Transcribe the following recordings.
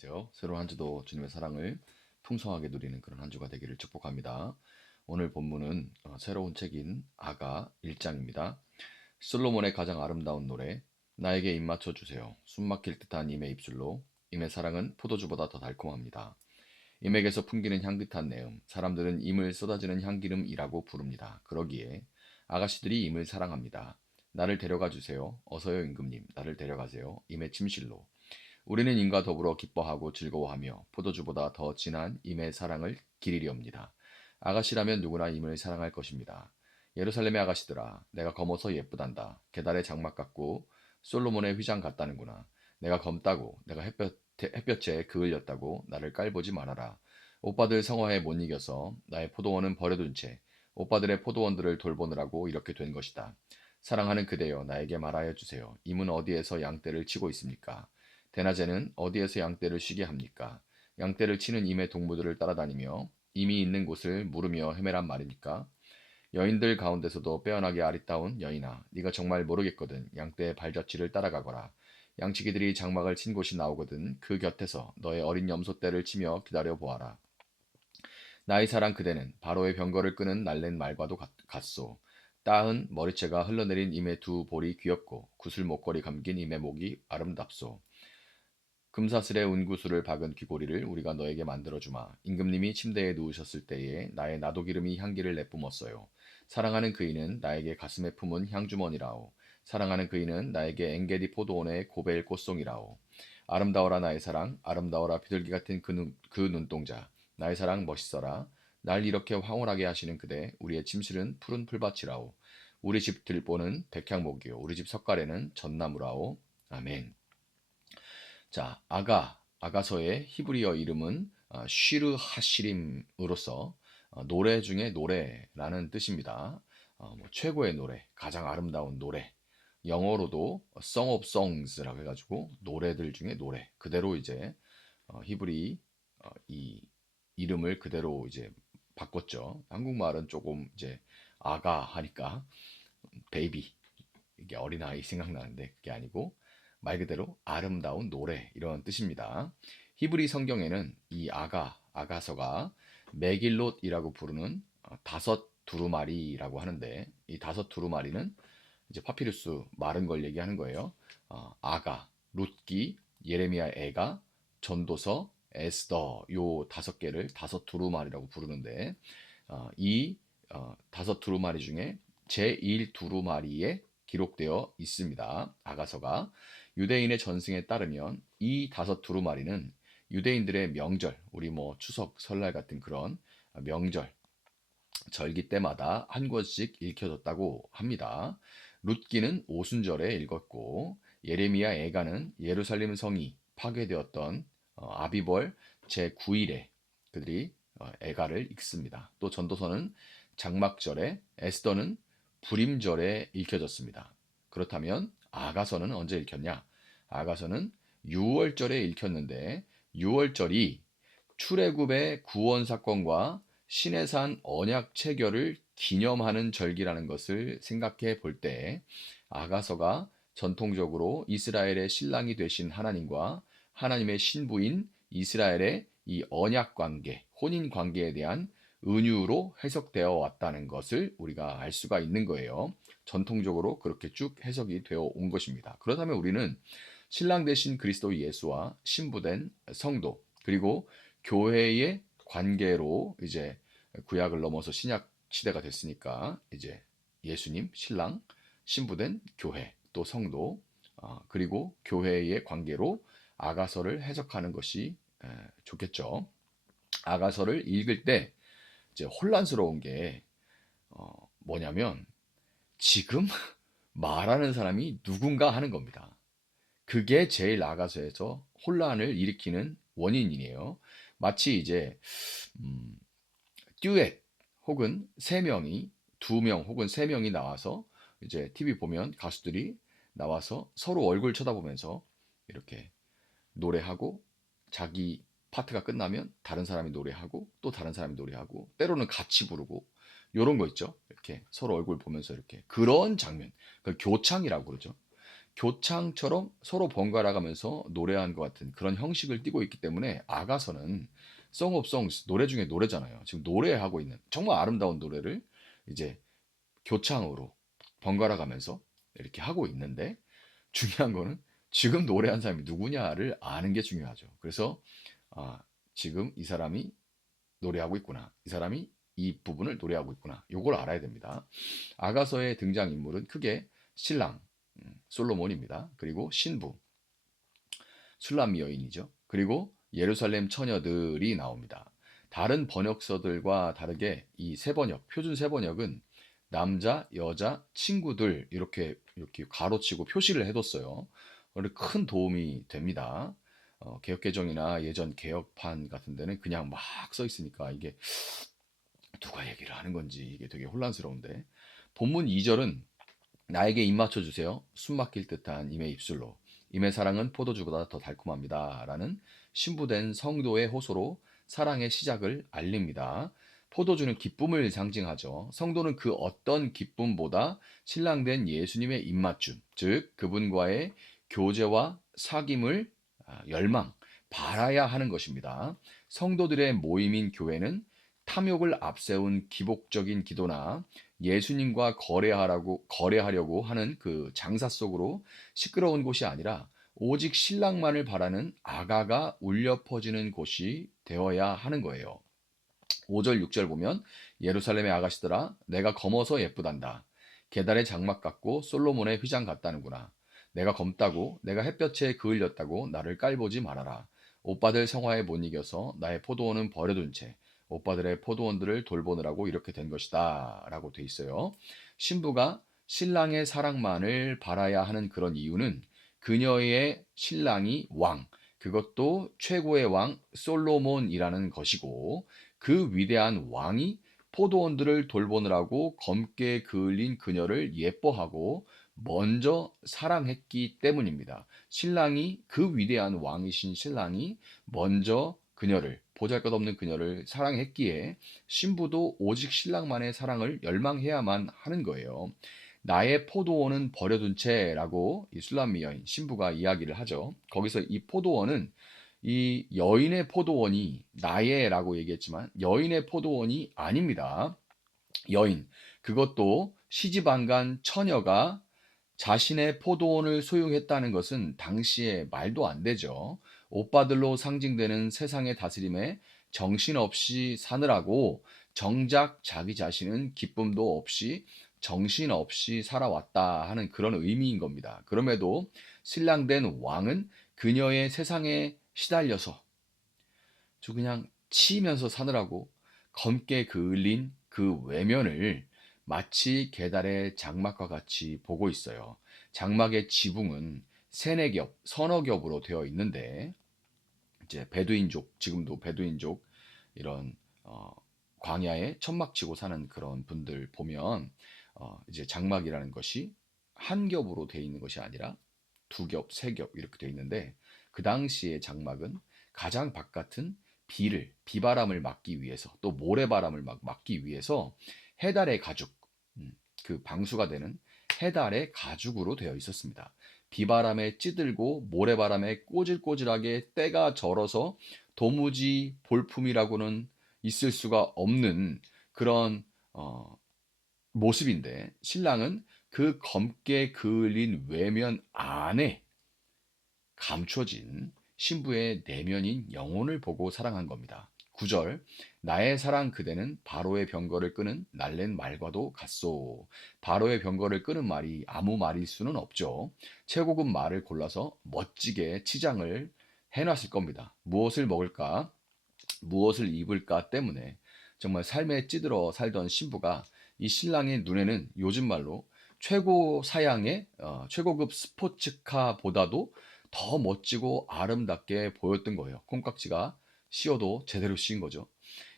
안녕하세요. 새로운 한 주도 주님의 사랑을 풍성하게 누리는 그런 한 주가 되기를 축복합니다. 오늘 본문은 새로운 책인 아가 1장입니다. 솔로몬의 가장 아름다운 노래, 나에게 입 맞춰 주세요. 숨막힐 듯한 임의 입술로 임의 사랑은 포도주보다 더 달콤합니다. 임에게서 풍기는 향긋한 내음, 사람들은 임을 쏟아지는 향기름이라고 부릅니다. 그러기에 아가씨들이 임을 사랑합니다. 나를 데려가 주세요. 어서요 임금님, 나를 데려가세요. 임의 침실로. 우리는 임과 더불어 기뻐하고 즐거워하며 포도주보다 더 진한 임의 사랑을 기리리옵니다. 아가씨라면 누구나 임을 사랑할 것입니다. 예루살렘의 아가씨들아, 내가 검어서 예쁘단다. 계달의 장막 같고 솔로몬의 휘장 같다는구나. 내가 검다고, 내가 햇볕에 그을렸다고 나를 깔보지 말아라. 오빠들 성화에 못 이겨서 나의 포도원은 버려둔 채 오빠들의 포도원들을 돌보느라고 이렇게 된 것이다. 사랑하는 그대여, 나에게 말하여 주세요. 임은 어디에서 양떼를 치고 있습니까? 대낮에는 어디에서 양떼를 쉬게 합니까? 양떼를 치는 임의 동무들을 따라다니며 임이 있는 곳을 물으며 헤매란 말입니까? 여인들 가운데서도 빼어나게 아리따운 여인아, 네가 정말 모르겠거든. 양떼의 발자취를 따라가거라. 양치기들이 장막을 친 곳이 나오거든. 그 곁에서 너의 어린 염소떼를 치며 기다려 보아라. 나의 사랑 그대는 바로의 병거를 끄는 날랜 말과도 같소. 따은 머리채가 흘러내린 임의 두 볼이 귀엽고 구슬 목걸이 감긴 임의 목이 아름답소. 금사슬에 운구슬을 박은 귀고리를 우리가 너에게 만들어주마. 임금님이 침대에 누우셨을 때에 나의 나도기름이 향기를 내뿜었어요. 사랑하는 그이는 나에게 가슴에 품은 향주머니라오. 사랑하는 그이는 나에게 엥게디 포도원의 고벨 꽃송이라오. 아름다워라 나의 사랑, 아름다워라 비둘기 같은 그 눈동자. 나의 사랑 멋있어라. 날 이렇게 황홀하게 하시는 그대, 우리의 침실은 푸른 풀밭이라오. 우리 집 들보는 백향목이요, 우리 집 석가래는 전나무라오. 아멘. 자, 아가서의 히브리어 이름은 쉬르 하시림으로서 노래 중에 노래라는 뜻입니다. 최고의 노래, 가장 아름다운 노래. 영어로도 Song of Songs라고 해가지고 노래들 중에 노래. 그대로 이제 히브리 이 이름을 그대로 이제 바꿨죠. 한국말은 조금 이제 아가 하니까 베이비, 이게 어린아이 생각나는데 그게 아니고 말 그대로 아름다운 노래 이런 뜻입니다. 히브리 성경에는 이 아가서가 메길롯이라고 부르는 다섯 두루마리라고 하는데, 이 다섯 두루마리는 이제 파피루스 마른 걸 얘기하는 거예요. 아가, 룻기, 예레미야 애가, 전도서, 에스더 요 다섯 개를 다섯 두루마리라고 부르는데, 이 다섯 두루마리 중에 제1 두루마리에 기록되어 있습니다. 아가서가 유대인의 전승에 따르면 이 다섯 두루마리는 유대인들의 명절, 우리 뭐 추석, 설날 같은 그런 명절, 절기 때마다 한 권씩 읽혀졌다고 합니다. 룻기는 오순절에 읽었고, 예레미야 애가는 예루살렘 성이 파괴되었던 아비벌 제9일에 그들이 애가를 읽습니다. 또 전도서는 장막절에, 에스더는 불임절에 읽혀졌습니다. 그렇다면 아가서는 언제 읽혔냐? 아가서는 6월절에 읽혔는데, 6월절이 출애굽의 구원 사건과 시내산 언약 체결을 기념하는 절기라는 것을 생각해 볼 때, 아가서가 전통적으로 이스라엘의 신랑이 되신 하나님과 하나님의 신부인 이스라엘의 이 언약 관계, 혼인 관계에 대한 은유로 해석되어 왔다는 것을 우리가 알 수가 있는 거예요. 전통적으로 그렇게 쭉 해석이 되어 온 것입니다. 그렇다면 우리는 신랑 되신 그리스도 예수와 신부된 성도, 그리고 교회의 관계로 이제 구약을 넘어서 신약 시대가 됐으니까 이제 예수님, 신랑, 신부된 교회, 또 성도, 그리고 교회의 관계로 아가서를 해석하는 것이 좋겠죠. 아가서를 읽을 때 이제 혼란스러운 게 뭐냐면, 지금 말하는 사람이 누군가 하는 겁니다. 그게 제일 아가서에서 혼란을 일으키는 원인이에요. 마치 이제 음, 듀엣 혹은 세 명이, 두 명 혹은 세 명이 나와서 이제 TV 보면 가수들이 나와서 서로 얼굴 쳐다보면서 이렇게 노래하고, 자기 파트가 끝나면 다른 사람이 노래하고 또 다른 사람이 노래하고 때로는 같이 부르고 요런 거 있죠. 이렇게 서로 얼굴 보면서 이렇게 그런 장면, 그 교창이라고 그러죠. 교창처럼 서로 번갈아 가면서 노래하는 것 같은 그런 형식을 띠고 있기 때문에 아가서는 Song of Songs 노래 중에 노래잖아요. 지금 노래하고 있는 정말 아름다운 노래를 이제 교창으로 번갈아 가면서 이렇게 하고 있는데 중요한 거는 지금 노래한 사람이 누구냐를 아는 게 중요하죠. 그래서 아, 지금 이 사람이 노래하고 있구나. 이 사람이 이 부분을 노래하고 있구나. 요걸 알아야 됩니다. 아가서의 등장인물은 크게 신랑, 솔로몬입니다. 그리고 신부, 술람미 여인이죠. 그리고 예루살렘 처녀들이 나옵니다. 다른 번역서들과 다르게 이 세 번역, 표준 세 번역은 남자, 여자, 친구들 이렇게 가로치고 표시를 해뒀어요. 그런데 큰 도움이 됩니다. 개혁개정이나 예전 개혁판 같은 데는 그냥 막 써 있으니까 이게 누가 얘기를 하는 건지 이게 되게 혼란스러운데 본문 2절은 나에게 입 맞춰 주세요. 숨 막힐 듯한 임의 입술로. 임의 사랑은 포도주보다 더 달콤합니다. 라는 신부된 성도의 호소로 사랑의 시작을 알립니다. 포도주는 기쁨을 상징하죠. 성도는 그 어떤 기쁨보다 신랑된 예수님의 입맞춤, 즉 그분과의 교제와 사귐을 열망, 바라야 하는 것입니다. 성도들의 모임인 교회는 탐욕을 앞세운 기복적인 기도나 예수님과 거래하려고 하는 그 장사 속으로 시끄러운 곳이 아니라 오직 신랑만을 바라는 아가가 울려 퍼지는 곳이 되어야 하는 거예요. 5절 6절 보면 예루살렘의 아가씨들아 내가 검어서 예쁘단다. 계달의 장막 같고 솔로몬의 휘장 같다는구나. 내가 검다고 내가 햇볕에 그을렸다고 나를 깔보지 말아라. 오빠들 성화에 못 이겨서 나의 포도원은 버려둔 채 오빠들의 포도원들을 돌보느라고 이렇게 된 것이다 라고 돼 있어요. 신부가 신랑의 사랑만을 바라야 하는 그런 이유는 그녀의 신랑이 왕, 그것도 최고의 왕 솔로몬이라는 것이고 그 위대한 왕이 포도원들을 돌보느라고 검게 그을린 그녀를 예뻐하고 먼저 사랑했기 때문입니다. 신랑이 그 위대한 왕이신 신랑이 먼저 그녀를 보잘것없는 그녀를 사랑했기에 신부도 오직 신랑만의 사랑을 열망해야만 하는 거예요. 나의 포도원은 버려둔 채라고 이 술람미 여인 신부가 이야기를 하죠. 거기서 이 포도원은 이 여인의 포도원이 나의라고 얘기했지만 여인의 포도원이 아닙니다. 여인, 그것도 시집안간 처녀가 자신의 포도원을 소유했다는 것은 당시에 말도 안 되죠. 오빠들로 상징되는 세상의 다스림에 정신없이 사느라고 정작 자기 자신은 기쁨도 없이 정신없이 살아왔다 하는 그런 의미인 겁니다. 그럼에도 신랑된 왕은 그녀의 세상에 시달려서 저 그냥 치이면서 사느라고 검게 그을린 그 외면을 마치 계달의 장막과 같이 보고 있어요. 장막의 지붕은 세네 겹, 서너 겹으로 되어 있는데 이제 베두인족, 지금도 베두인족 이런 광야에 천막 치고 사는 그런 분들 보면 이제 장막이라는 것이 한 겹으로 되어 있는 것이 아니라 두 겹, 세 겹 이렇게 되어 있는데 그 당시의 장막은 가장 바깥은 비바람을 막기 위해서 또 모래바람을 막기 위해서 해달의 가죽, 그 방수가 되는 해달의 가죽으로 되어 있었습니다. 비바람에 찌들고 모래바람에 꼬질꼬질하게 때가 절어서 도무지 볼품이라고는 있을 수가 없는 그런 모습인데 신랑은 그 검게 그을린 외면 안에 감춰진 신부의 내면인 영혼을 보고 사랑한 겁니다. 9절 나의 사랑 그대는 바로의 병거를 끄는 날랜 말과도 같소. 바로의 병거를 끄는 말이 아무 말일 수는 없죠. 최고급 말을 골라서 멋지게 치장을 해놨을 겁니다. 무엇을 먹을까? 무엇을 입을까 때문에 정말 삶에 찌들어 살던 신부가 이 신랑의 눈에는 요즘 말로 최고 사양의 최고급 스포츠카보다도 더 멋지고 아름답게 보였던 거예요. 콩깍지가 씌어도 제대로 씌인 거죠.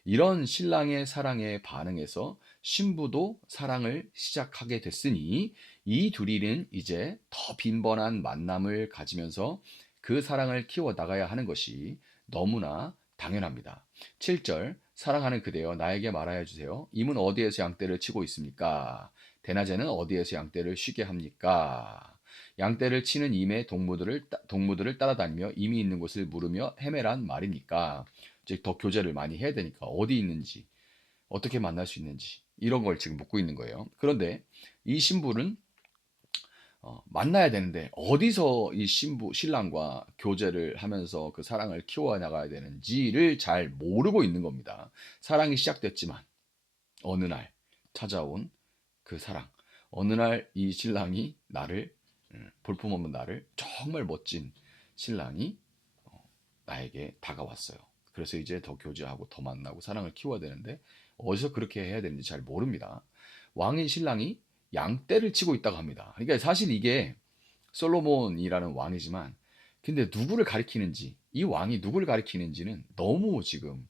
이런 신랑의 사랑에 반응해서 신부도 사랑을 시작하게 됐으니 이 둘이는 이제 더 빈번한 만남을 가지면서 그 사랑을 키워 나가야 하는 것이 너무나 당연합니다. 7절 사랑하는 그대여 나에게 말하여 주세요. 임은 어디에서 양떼를 치고 있습니까? 대낮에는 어디에서 양떼를 쉬게 합니까? 양떼를 치는 임의 동무들을 따라다니며 임이 있는 곳을 물으며 헤매란 말이니까, 즉 더 교제를 많이 해야 되니까 어디 있는지, 어떻게 만날 수 있는지 이런 걸 지금 묻고 있는 거예요. 그런데 이 신부는 만나야 되는데 어디서 이 신랑과 교제를 하면서 그 사랑을 키워나가야 되는지를 잘 모르고 있는 겁니다. 사랑이 시작됐지만 어느 날 찾아온 그 사랑. 어느 날 이 신랑이 나를, 볼품없는 나를, 정말 멋진 신랑이 나에게 다가왔어요. 그래서 이제 더 교제하고 더 만나고 사랑을 키워야 되는데 어디서 그렇게 해야 되는지 잘 모릅니다. 왕인 신랑이 양떼를 치고 있다고 합니다. 그러니까 사실 이게 솔로몬이라는 왕이지만, 근데 누구를 가리키는지, 이 왕이 누구를 가리키는지는 너무 지금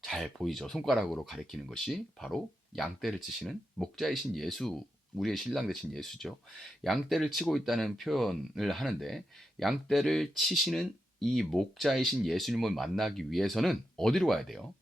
잘 보이죠. 손가락으로 가리키는 것이 바로 양떼를 치시는 목자이신 예수, 우리의 신랑 되신 예수죠. 양떼를 치고 있다는 표현을 하는데, 양떼를 치시는 이 목자이신 예수님을 만나기 위해서는 어디로 가야 돼요?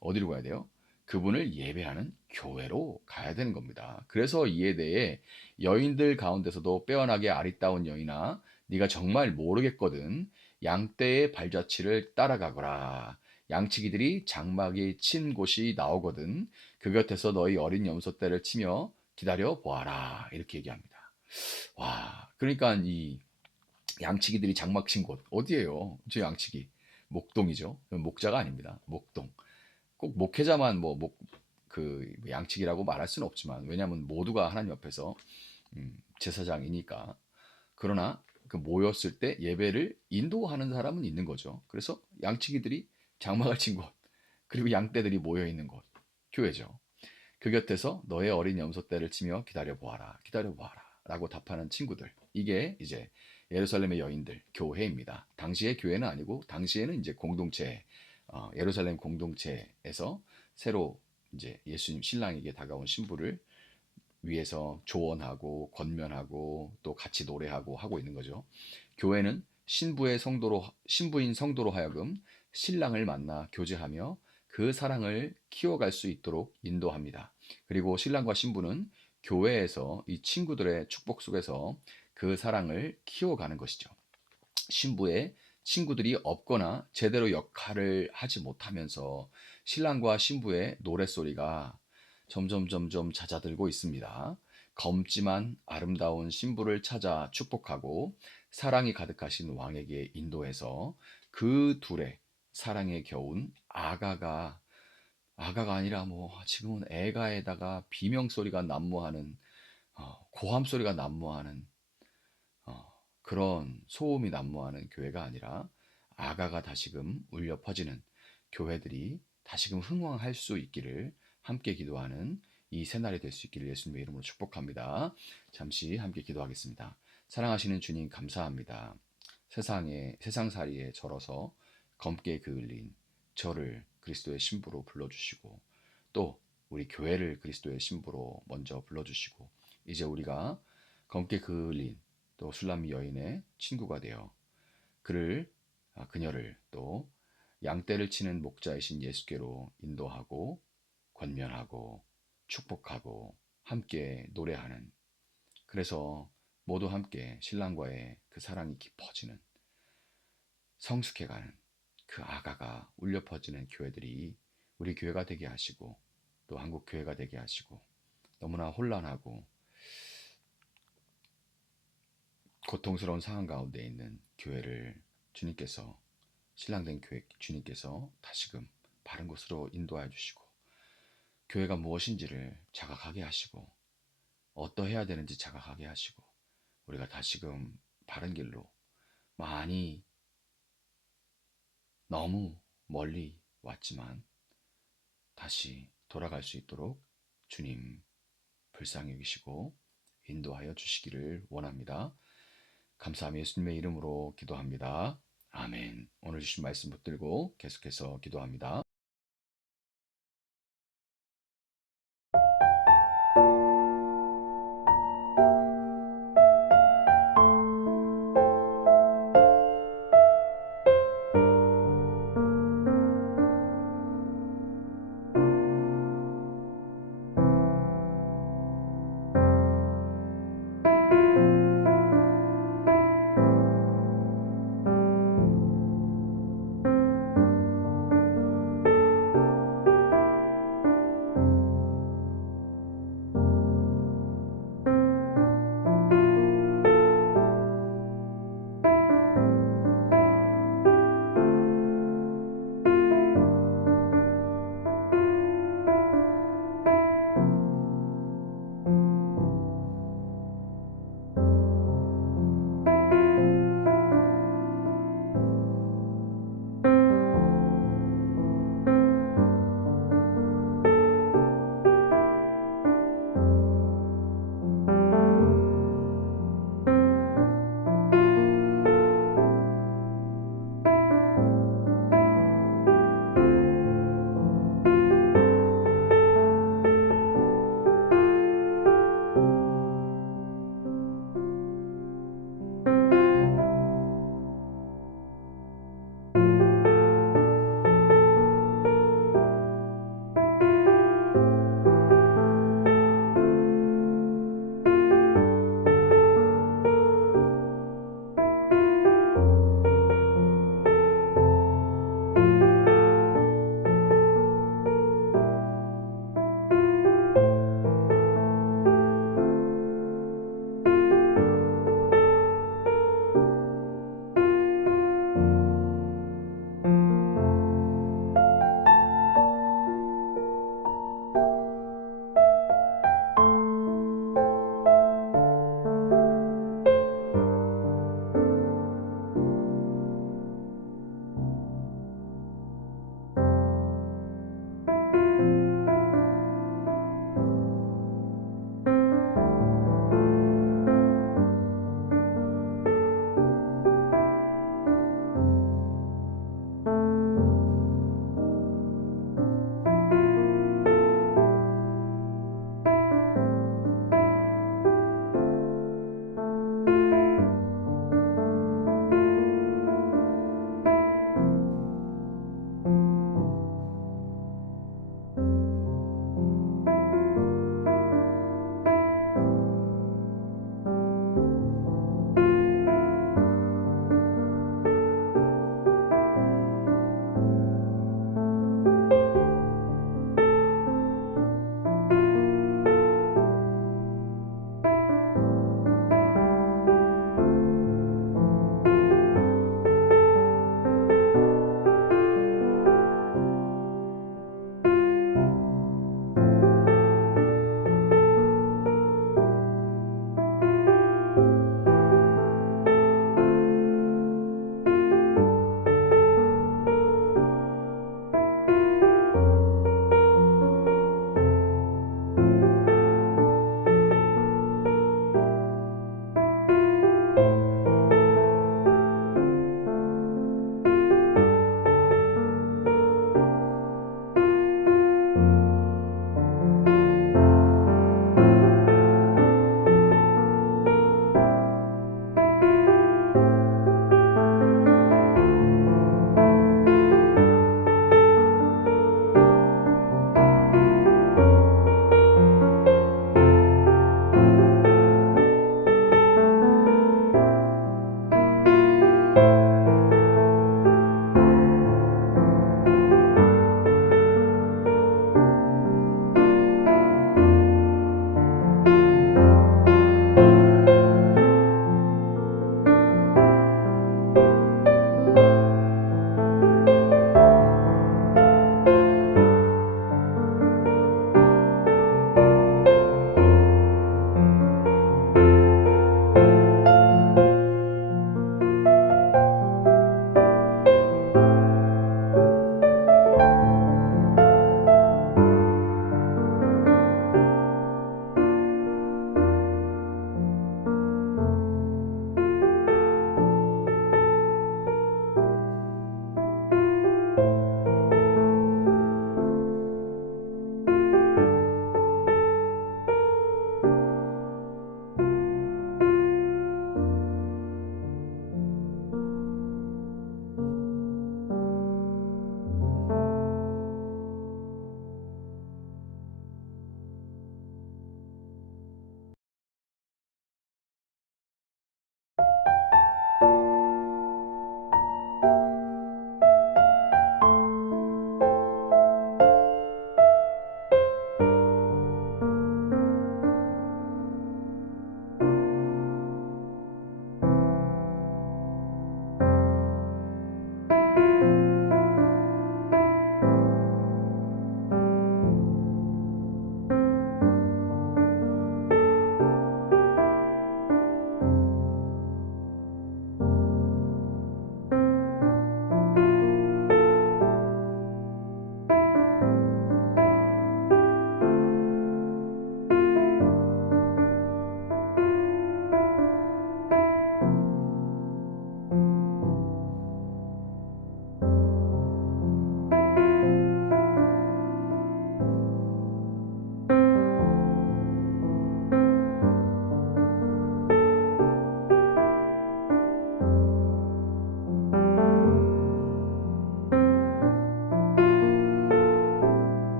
어디로 가야 돼요? 그분을 예배하는 교회로 가야 되는 겁니다. 그래서 이에 대해 여인들 가운데서도 빼어나게 아리따운 여인아, 네가 정말 모르겠거든. 양떼의 발자취를 따라가거라. 양치기들이 장막이 친 곳이 나오거든. 그 곁에서 너희 어린 염소떼를 치며 기다려 보아라. 이렇게 얘기합니다. 와, 그러니까 이 양치기들이 장막 친 곳 어디예요? 저 양치기 목동이죠. 목자가 아닙니다. 목동. 꼭 목회자만 그 양측이라고 말할 수는 없지만, 왜냐하면 모두가 하나님 앞에서 제사장이니까. 그러나 그 모였을 때 예배를 인도하는 사람은 있는 거죠. 그래서 양치기들이 장막을 친 곳, 그리고 양떼들이 모여 있는 곳, 교회죠. 그 곁에서 너의 어린 염소떼를 치며 기다려 보아라, 기다려 보아라 라고 답하는 친구들, 이게 이제 예루살렘의 여인들 교회입니다. 당시의 교회는 아니고, 당시에는 이제 공동체, 예루살렘 공동체에서 새로 이제 예수님 신랑에게 다가온 신부를 위해서 조언하고 권면하고 또 같이 노래하고 하고 있는 거죠. 교회는 신부인 성도로 하여금 신랑을 만나 교제하며 그 사랑을 키워갈 수 있도록 인도합니다. 그리고 신랑과 신부는 교회에서 이 친구들의 축복 속에서 그 사랑을 키워가는 것이죠. 신부의 친구들이 없거나 제대로 역할을 하지 못하면서 신랑과 신부의 노랫소리가 점점 잦아들고 있습니다. 검지만 아름다운 신부를 찾아 축복하고 사랑이 가득하신 왕에게 인도해서 그 둘의 사랑에 겨운 아가가 아니라 지금은 애가에다가 비명소리가 난무하는, 고함소리가 난무하는, 그런 소음이 난무하는 교회가 아니라 아가가 다시금 울려 퍼지는 교회들이 다시금 흥왕할 수 있기를 함께 기도하는 이 새날이 될 수 있기를 예수님의 이름으로 축복합니다. 잠시 함께 기도하겠습니다. 사랑하시는 주님, 감사합니다. 세상살이에 절어서 검게 그을린 저를 그리스도의 신부로 불러주시고, 또 우리 교회를 그리스도의 신부로 먼저 불러주시고, 이제 우리가 검게 그을린 또 술람미 여인의 친구가 되어 그녀를 또 양떼를 치는 목자이신 예수께로 인도하고 권면하고 축복하고 함께 노래하는, 그래서 모두 함께 신랑과의 그 사랑이 깊어지는, 성숙해가는 그 아가가 울려 퍼지는 교회들이 우리 교회가 되게 하시고, 또 한국 교회가 되게 하시고, 너무나 혼란하고 고통스러운 상황 가운데 있는 교회를 주님께서, 신랑된 교회 주님께서 다시금 바른 곳으로 인도하여 주시고, 교회가 무엇인지를 자각하게 하시고, 어떠해야 되는지 자각하게 하시고, 우리가 다시금 바른 길로, 많이 너무 멀리 왔지만 다시 돌아갈 수 있도록 주님 불쌍히 여기시고 인도하여 주시기를 원합니다. 감사하며 예수님의 이름으로 기도합니다. 아멘. 오늘 주신 말씀 붙들고 계속해서 기도합니다.